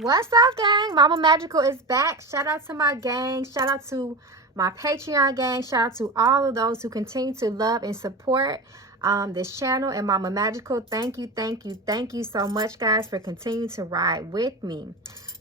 What's up, gang? Mama Magical is back. Shout out to my gang. Shout out to my Patreon gang. Shout out to all of those who continue to love and support this channel and Mama Magical. Thank you so much, guys, for continuing to ride with me.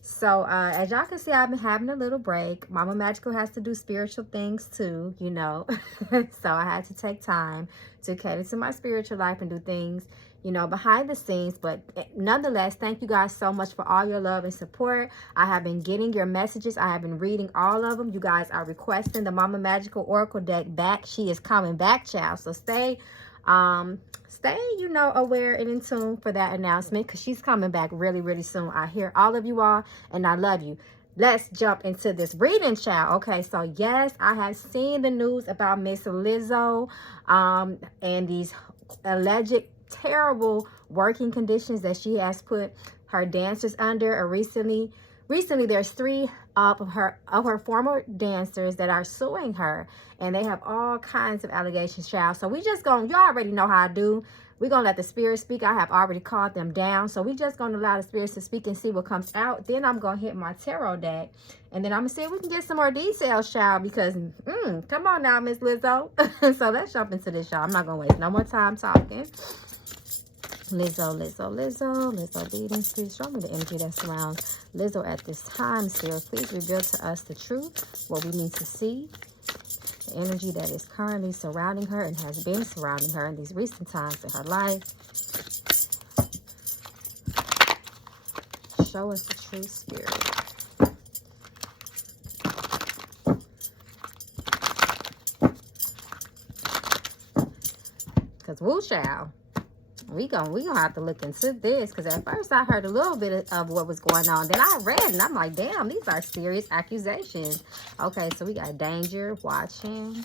So as y'all can see, I've been having a little break. Mama Magical has to do spiritual things too, you know. So I had to take time to cater to my spiritual life and do things, you know, behind the scenes. But nonetheless, thank you guys so much for all your love and support. I have been getting your messages. I have been reading all of them. You guys are requesting the Mama Magical Oracle deck back. She is coming back, child. So stay, you know, aware and in tune for that announcement, because she's coming back really soon. I hear all of you all, and I love you. Let's jump into this reading, child. Okay, so yes, I have seen the news about Miss Lizzo and these alleged terrible working conditions that she has put her dancers under. Recently there's 3 of her former dancers that are suing her, and they have all kinds of allegations, child. So we just gonna, you already know how I do. We're gonna let the spirits speak. I have already called them down, so we just gonna allow the spirits to speak and see what comes out. Then I'm gonna hit my tarot deck, and then I'm gonna see if we can get some more details, child, because come on now, Miss Lizzo. So let's jump into this, y'all. I'm not gonna waste no more time talking. Lizzo, leading spirit, show me the energy that surrounds Lizzo at this time. Spirit, please reveal to us the truth, what we need to see, the energy that is currently surrounding her and has been surrounding her in these recent times in her life. Show us the truth, Spirit. Because woo, child, we gonna have to look into this, because at first I heard a little bit of what was going on. Then I read and I'm like, damn, these are serious accusations. Okay, so we got danger, watching,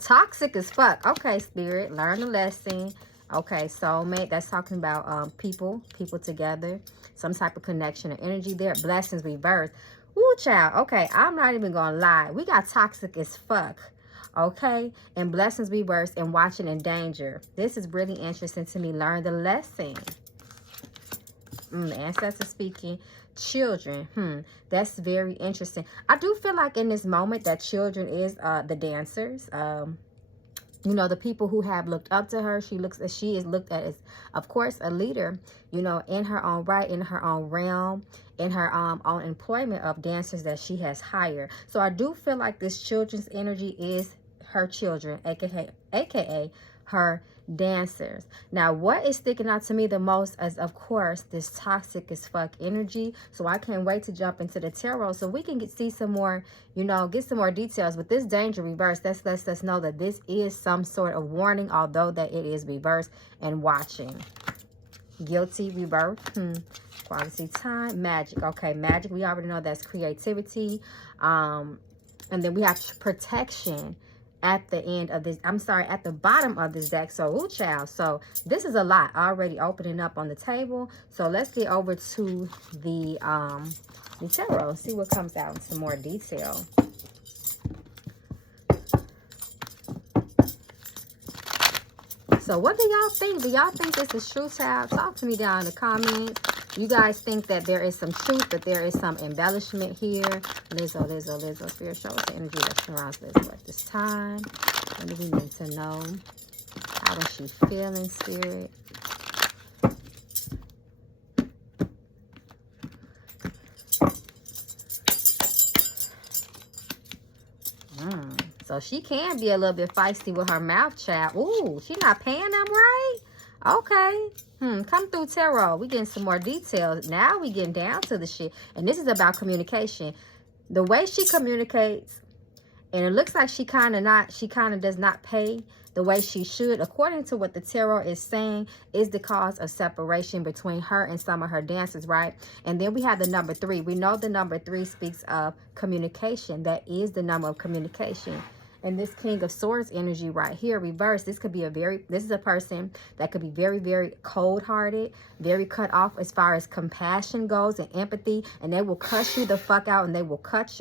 toxic as fuck. Okay, Spirit, learn a lesson. Okay, soulmate, that's talking about people together, some type of connection or energy there. Blessings reversed. Ooh, child. Okay, I'm not even gonna lie, we got toxic as fuck. Okay, and blessings reversed and watching in danger. This is really interesting to me. Learn the lesson. Ancestor speaking. Children. That's very interesting. I do feel like in this moment that children is the dancers. You know, the people who have looked up to her. She is looked at as, of course, a leader, you know, in her own right, in her own realm, in her own employment of dancers that she has hired. So I do feel like this children's energy is her children, aka her dancers. Now, what is sticking out to me the most is, of course, this toxic as fuck energy. So I can't wait to jump into the tarot so we can see some more, you know, get some more details. With this danger reversed, that lets us know that this is some sort of warning, although that it is reversed and watching. Guilty, rebirth. Quality time. Magic. Okay, magic, we already know that's creativity. And then we have protection at the end of this, at the bottom of this deck. So, ooh, child. So this is a lot already opening up on the table. So let's get over to the tarot, see what comes out in some more detail. So what do y'all think? Do y'all think this is true, child? Talk to me down in the comments. You guys think that there is some truth, that there is some embellishment here? Lizzo, Spirit, show us the energy that surrounds Lizzo at this time. What do we need to know? How is she feeling, Spirit? So she can be a little bit feisty with her mouth, child. Ooh, she not paying them right? Okay. Come through tarot. We getting some more details. Now we getting down to the shit. And this is about communication. The way she communicates, and it looks like she kind of does not pay the way she should, according to what the tarot is saying, is the cause of separation between her and some of her dancers, right? And then we have the number 3. We know the number 3 speaks of communication. That is the number of communication. And this King of Swords energy right here, reversed, this is a person that could be very cold-hearted, very cut off as far as compassion goes and empathy, and they will cuss you the fuck out, and they will cut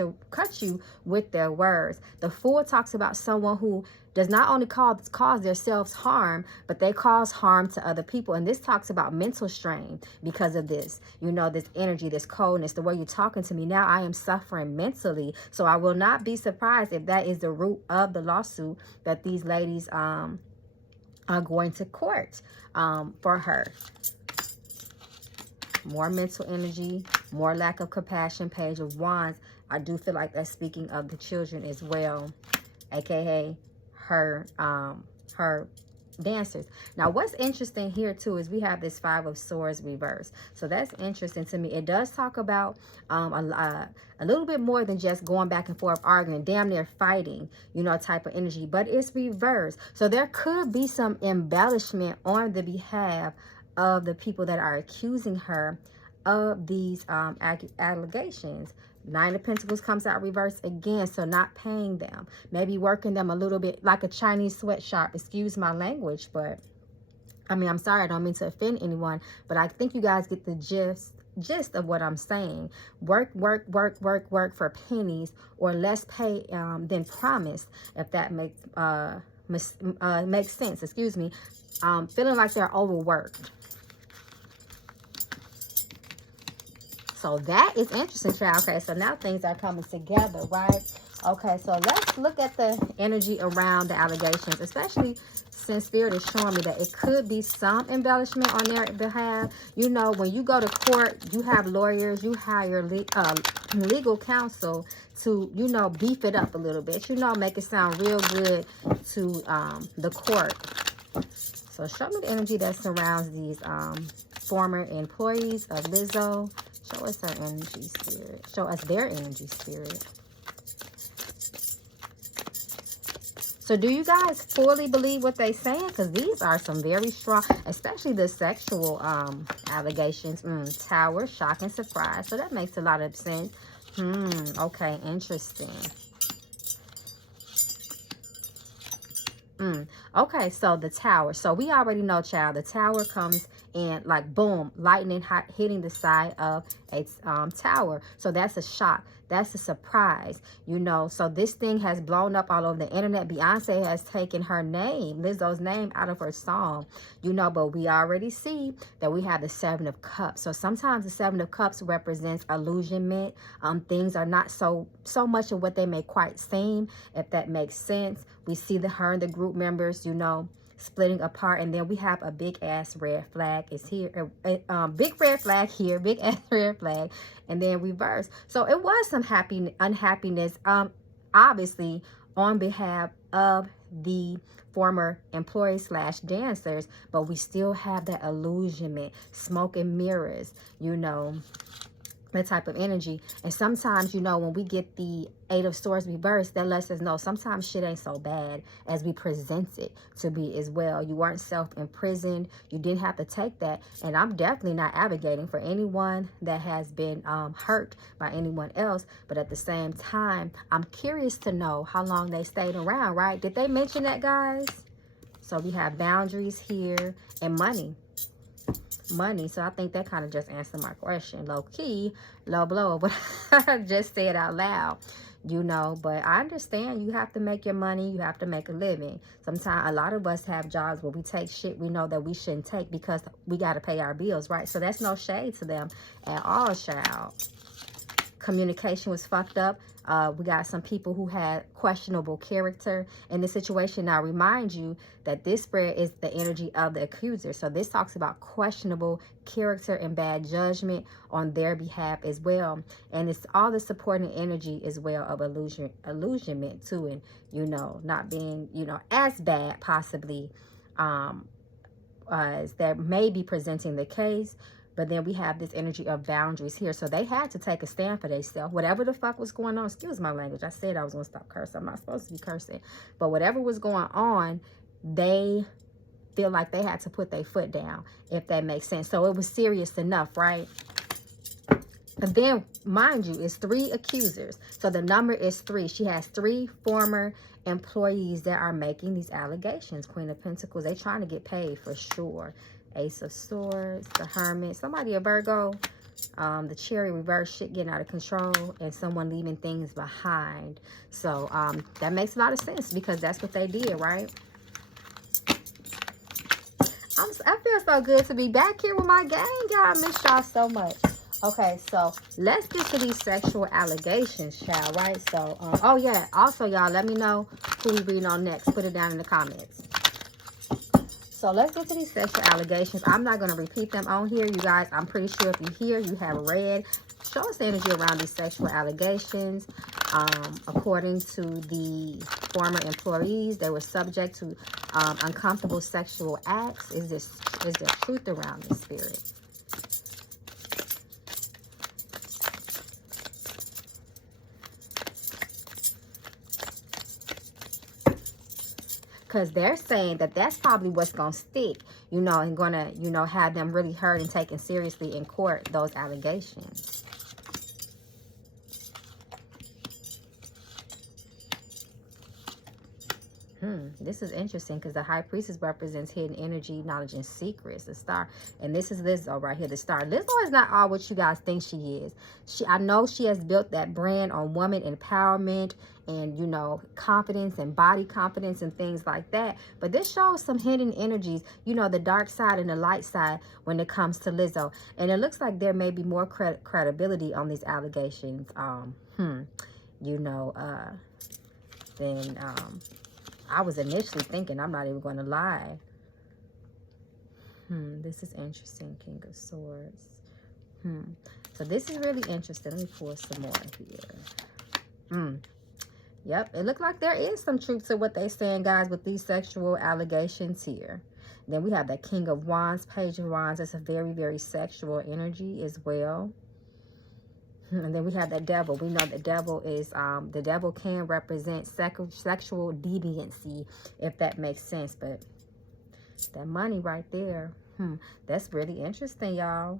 you with their words. The Fool talks about someone who does not only cause themselves harm, but they cause harm to other people. And this talks about mental strain because of this, you know, this energy, this coldness, the way you're talking to me. Now I am suffering mentally. So I will not be surprised if that is the root of the lawsuit that these ladies are going to court for her. More mental energy, more lack of compassion. Page of Wands. I do feel like that's speaking of the children as well, aka her her dancers. Now what's interesting here too is we have this Five of Swords reversed. So that's interesting to me. It does talk about a little bit more than just going back and forth arguing, damn near fighting, you know, type of energy, but it's reversed. So there could be some embellishment on the behalf of the people that are accusing her of these allegations. Nine of Pentacles comes out reversed again, so not paying them. Maybe working them a little bit like a Chinese sweatshop. Excuse my language, but I mean, I'm sorry, I don't mean to offend anyone, but I think you guys get the gist of what I'm saying. Work for pennies or less pay than promised, if that makes sense. Excuse me. Feeling like they're overworked. So that is interesting, child. Okay, so now things are coming together, right? Okay, so let's look at the energy around the allegations, especially since Spirit is showing me that it could be some embellishment on their behalf. You know, when you go to court, you have lawyers, you hire legal counsel to, you know, beef it up a little bit, you know, make it sound real good to the court. So show me the energy that surrounds these former employees of Lizzo. Show us her energy, Spirit. Show us their energy, Spirit. So do you guys fully believe what they're saying? Because these are some very strong, especially the sexual allegations. Tower, shock, and surprise. So that makes a lot of sense. Okay, interesting. Okay, so the Tower. So we already know, child, the Tower comes in like boom, lightning hitting the side of a tower. So that's a shock. That's a surprise, you know. So this thing has blown up all over the internet. Beyonce has taken her name, Lizzo's name, out of her song, you know. But we already see that we have the Seven of Cups. So sometimes the Seven of Cups represents illusionment. Things are not so much of what they may quite seem, if that makes sense. We see her and the group members, you know, splitting apart, and then we have a big ass red flag is here, big red flag here, big ass red flag, and then reverse. So it was some unhappiness, obviously on behalf of the former employees / dancers, but we still have that illusionment, smoke and mirrors, you know, that type of energy. And sometimes, you know, when we get the Eight of Swords reversed, that lets us know sometimes shit ain't so bad as we present it to be as well. You weren't self-imprisoned. You didn't have to take that. And I'm definitely not advocating for anyone that has been hurt by anyone else. But at the same time, I'm curious to know how long they stayed around, right? Did they mention that, guys? So we have boundaries here and money. So I think that kind of just answered my question. Low key, low blow, but I just said out loud, you know. But I understand you have to make your money, you have to make a living. Sometimes a lot of us have jobs where we take shit we know that we shouldn't take because we got to pay our bills, right? So that's no shade to them at all, child. Communication was fucked up. We got some people who had questionable character in this situation. Now, remind you that this spread is the energy of the accuser. So this talks about questionable character and bad judgment on their behalf as well. And it's all the supporting energy as well of illusionment too. And, you know, not being, you know, as bad possibly as that may be presenting the case. But then we have this energy of boundaries here. So they had to take a stand for themselves. Whatever the fuck was going on, excuse my language. I said I was going to stop cursing. I'm not supposed to be cursing. But whatever was going on, they feel like they had to put their foot down, if that makes sense. So it was serious enough, right? And then, mind you, it's 3 accusers. So the number is 3. She has 3 former employees that are making these allegations. Queen of Pentacles. They trying to get paid for sure. Ace of Swords, the Hermit. Somebody a Virgo. The cherry reverse, shit getting out of control, and someone leaving things behind. So that makes a lot of sense because that's what they did, right? I feel so good to be back here with my gang, y'all. I miss y'all so much. Okay, so let's get to these sexual allegations, child, right? So, oh yeah, also, y'all, let me know who we reading on next. Put it down in the comments. So let's get to these sexual allegations. I'm not going to repeat them on here, you guys. I'm pretty sure if you hear, you have read. Show us the energy around these sexual allegations. According to the former employees, they were subject to uncomfortable sexual acts. Is there truth around this, spirit? Because they're saying that that's probably what's going to stick, you know, and going to, you know, have them really heard and taken seriously in court, those allegations. This is interesting because the High Priestess represents hidden energy, knowledge, and secrets. The Star. And this is Lizzo right here, the Star. Lizzo is not all what you guys think she is. I know she has built that brand on woman empowerment and, you know, confidence and body confidence and things like that. But this shows some hidden energies, you know, the dark side and the light side when it comes to Lizzo. And it looks like there may be more credibility on these allegations, you know, than... I was initially thinking, I'm not even going to lie. This is interesting, King of Swords. So this is really interesting. Let me pull some more here. Yep, it looked like there is some truth to what they're saying, guys, with these sexual allegations here. Then we have the King of Wands, Page of Wands. That's a very, very sexual energy as well. And then we have the Devil. We know the Devil is, the Devil can represent sexual deviancy, if that makes sense. But that money right there, that's really interesting, y'all.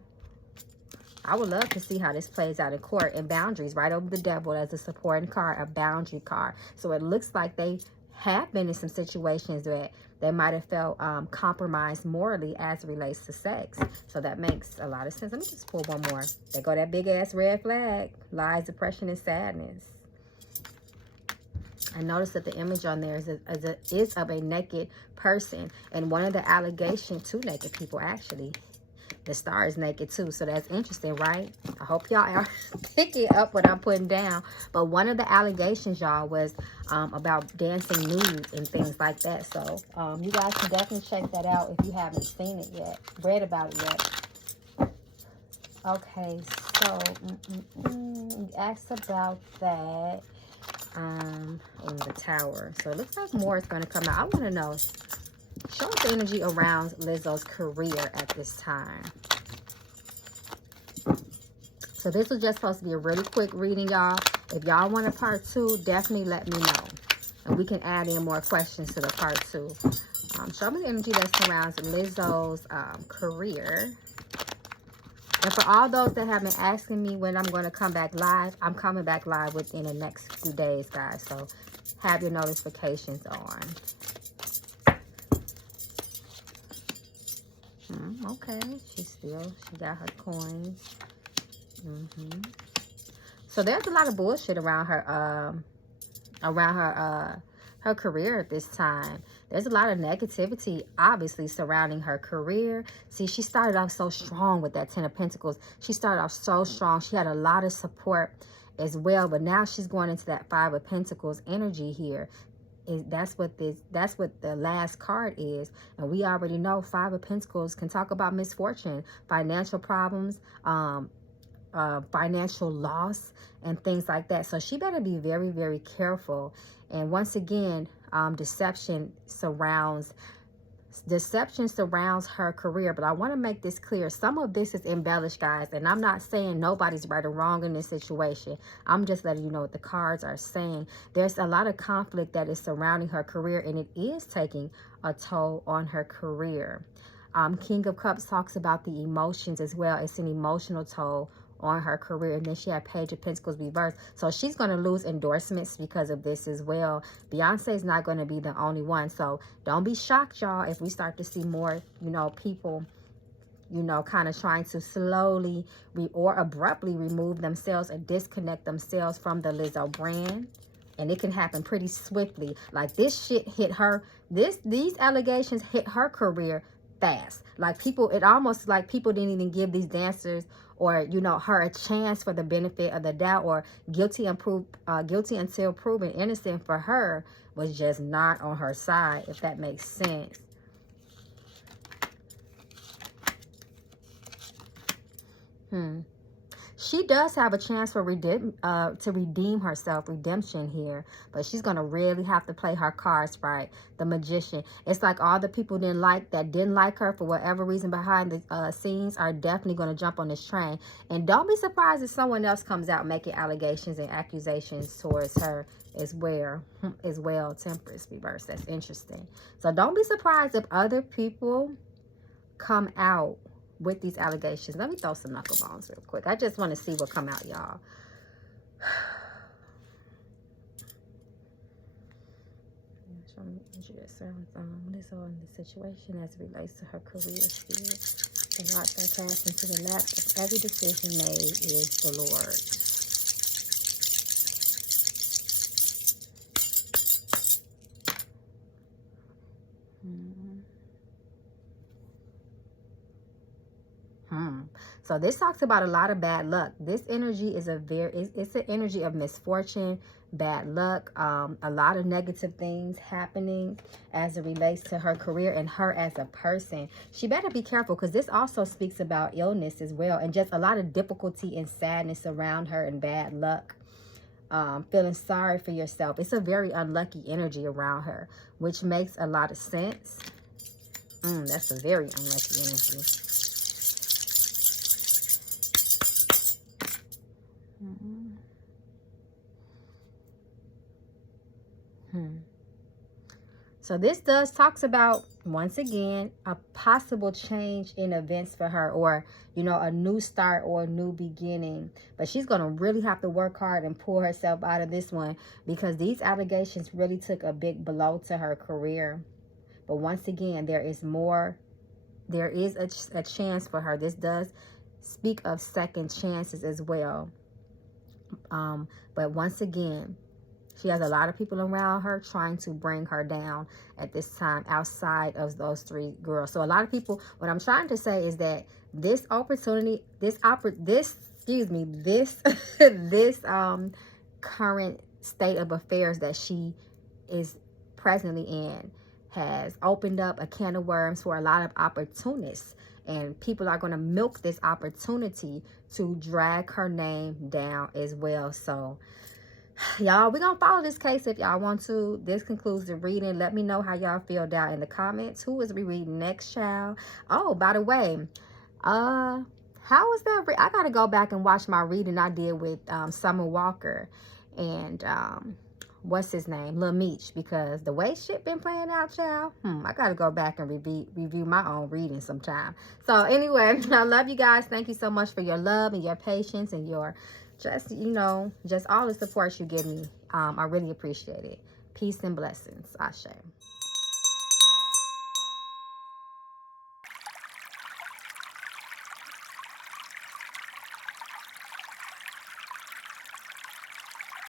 I would love to see how this plays out in court. And boundaries, right over the Devil as a supporting card, a boundary card. So it looks like they have been in some situations that they might have felt compromised morally as it relates to sex. So that makes a lot of sense. Let me just pull one more. There go that big ass red flag. Lies, depression, and sadness. I noticed that the image on there is of a naked person. And one of the allegations, 2 naked people actually. The Star is naked too, so that's interesting, right? I hope y'all are picking up what I'm putting down. But one of the allegations, y'all, was about dancing nude and things like that. So you guys can definitely check that out if you haven't seen it yet, read about it yet. Okay, so you asked about that in the Tower. So it looks like more is going to come out. I want to know. Show us the energy around Lizzo's career at this time. So this was just supposed to be a really quick reading, y'all. If y'all want a part 2, definitely let me know. And we can add in more questions to the part 2. Show me the energy that surrounds Lizzo's career. And for all those that have been asking me when I'm going to come back live, I'm coming back live within the next few days, guys. So have your notifications on. Okay, she got her coins. So there's a lot of bullshit around her her career at this time. There's a lot of negativity obviously surrounding her career. See, she started off so strong with that 10 of Pentacles. She started off so strong. She had a lot of support as well, but now she's going into that 5 of Pentacles energy here. That's what the last card is. And we already know 5 of Pentacles can talk about misfortune, financial problems, financial loss, and things like that. So she better be very, very careful. And once again, deception surrounds her career. But I want to make this clear. Some of this is embellished, guys. And I'm not saying nobody's right or wrong in this situation. I'm just letting you know what the cards are saying. There's a lot of conflict that is surrounding her career, and it is taking a toll on her career. King of Cups talks about the emotions as well. It's an emotional toll on her career. And then she had Page of Pentacles reversed. So she's going to lose endorsements because of this as well. Beyonce is not going to be the only one. So don't be shocked, y'all, if we start to see more, you know, people you know, kind of trying to slowly or abruptly remove themselves or disconnect themselves from the Lizzo brand. And it can happen pretty swiftly. Like this shit hit her, these allegations hit her career fast. Like people, it almost like people didn't even give these dancers or, you know, her a chance for the benefit of the doubt, or guilty until proven innocent for her was just not on her side, if that makes sense. She does have a chance for to redeem herself, redemption here, but she's gonna really have to play her cards right. The Magician. It's like all the people that didn't like her for whatever reason behind the scenes are definitely gonna jump on this train. And don't be surprised if someone else comes out making allegations and accusations towards her as well. Temperance reverse. That's interesting. So don't be surprised if other people come out with these allegations. Let me throw some knuckle bones real quick. I just want to see what come out, y'all. This all in the situation as it relates to her career sphere. The lots are cast into the lap of every decision made is the Lord. So this talks about a lot of bad luck. This energy is it's an energy of misfortune, bad luck, a lot of negative things happening as it relates to her career and her as a person. She better be careful, because this also speaks about illness as well, and just a lot of difficulty and sadness around her and bad luck. Feeling sorry for yourself. It's a very unlucky energy around her, which makes a lot of sense. That's a very unlucky energy. So this talks about, once again, a possible change in events for her, or, you know, a new start or a new beginning. But she's going to really have to work hard and pull herself out of this one, because these allegations really took a big blow to her career. But once again, there is more. There is a chance for her. This does speak of second chances as well. But once again, she has a lot of people around her trying to bring her down at this time, outside of those three girls. So a lot of people, what I'm trying to say is that this opportunity, this current state of affairs that she is presently in has opened up a can of worms for a lot of opportunists. And people are going to milk this opportunity to drag her name down as well. So y'all, we're gonna follow this case if y'all want to. This concludes the reading. Let me know how y'all feel down in the comments. Who is we reading next, child? Oh, by the way, how was that? I gotta go back and watch my reading I did with Summer Walker and what's his name, Lil Meech, because the way shit been playing out, child, I gotta go back and review my own reading sometime. So anyway, I love you guys. Thank you so much for your love and your patience and your just, you know, just all the support you give me. I really appreciate it. Peace and blessings. Ashe.